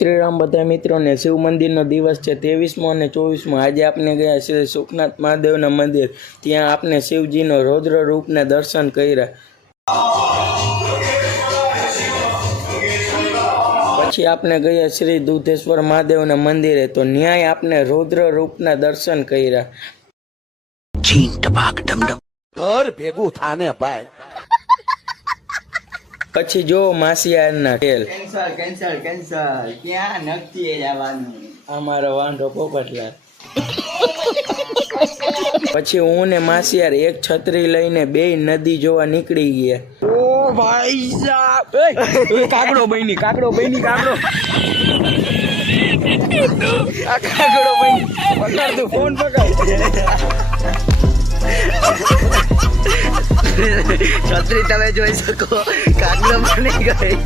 શ્રીરામ બધા મિત્રોને શિવ મંદિરનો દિવસ છે 23મો અને 24મો। આજે આપણે ગયા શ્રી સુખનાથ મહાદેવના મંદિર। ત્યાં આપણે શિવજીનો રૌદ્ર રૂપના દર્શન કર્યા। પછી આપણે ગયા શ્રી દુધેશ્વર મહાદેવના મંદિરે, તો ન્યાય આપણે રૌદ્ર રૂપના દર્શન કર્યા। ઘર ભેગું થાને ભાઈ। પછી જો માસિયારના ખેલ। કેન્સર ક્યાં નક્કી જવાનું? અમારો વાંઢો પોપટલાલ। પછી હું ને માસિયાર એક છત્રી લઈને બે નદી જોવા નીકળી ગયા। ઓ ભાઈ સાહેબ, કાકડો બની કાકડો બની કાકડો પકડ તું, ફોન પકડ। છત્રી તમે જોઈ શકો, કાકડો બની ગઈ।